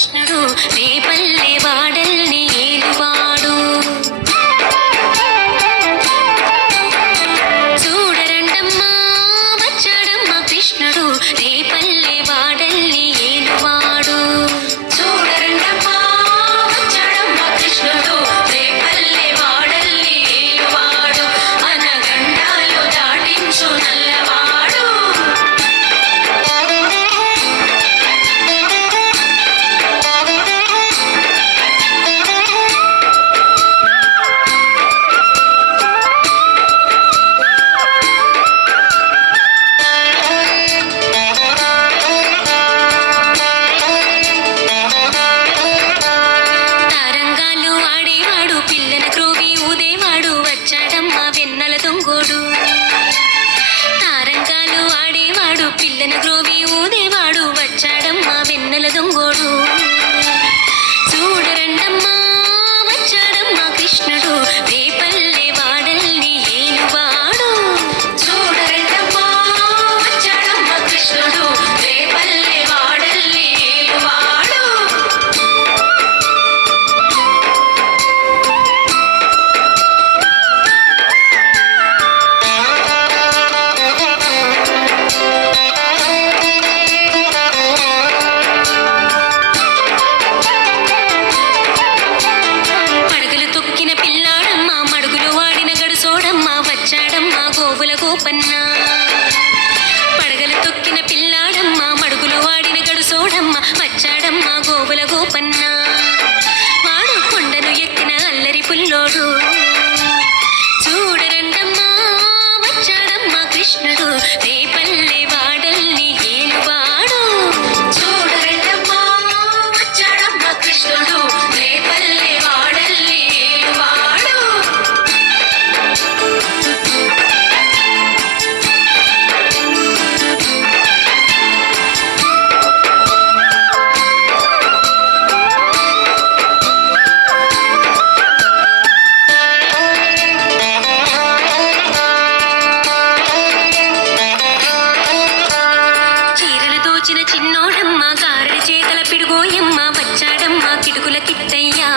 కృష్ణుడు రేపల్లె వాడల్ని ఏలువాడు. చూడరండమ్మా వచ్చాడమ్మ కృష్ణుడు రేపల్లె వాడల్ని ఏలువాడు. చూడరండమ్మా వచ్చాడమ్మ కృష్ణుడు రేపల్లె వాడల్ని ఏలువాడు. అనగండాలు దాటించు నల్లవాడు. తారంగాలు ఆడేవాడు పిల్లన క్రోవి ఊదేవాడు వచ్చాడమ్మ వెన్నెల దొంగోడు. తారంగాలు ఆడేవాడు పిల్లన క్రోవి ఊదేవాడు వచ్చాడమ్మ వెన్నెల దొంగోడు. చూడరండమ్మా వచ్చాడమ్మ కృష్ణుడు రేపల్లె వాడల్ని ఏలువాడు. చూడరండమ్మా వచ్చాడమ్మ కృష్ణుడు రేపల్లె వాడల్ని ఏలువాడు. పడగలు తొక్కిన పిల్లాడమ్మ మడుగులు వాడిన గడుసోడమ్మ వచ్చాడమ్మ గోవుల గోపన్న. పడగలు తొక్కిన పిల్లాడమ్మ మడుగులు వాడిన గడుసోడమ్మ వచ్చాడమ్మ గోవుల గోపన్న. వాడు కొండను ఎక్కిన అల్లరి పుల్లోడు. చూడరండమ్మా వచ్చాడమ్మ కృష్ణుడు రేపల్లె వాడల్ని ఏలువాడు. చూడరండమ్మా వచ్చాడమ్మ కృష్ణుడు రేపల్లె వాడల్ని ఏలువాడు. చీరలు దోచిన చిన్నోడమ్మ గారడి చేతల పిడుగోయమ్మ వచ్చాడమ్మ కిటుకుల కిట్టయ్యా.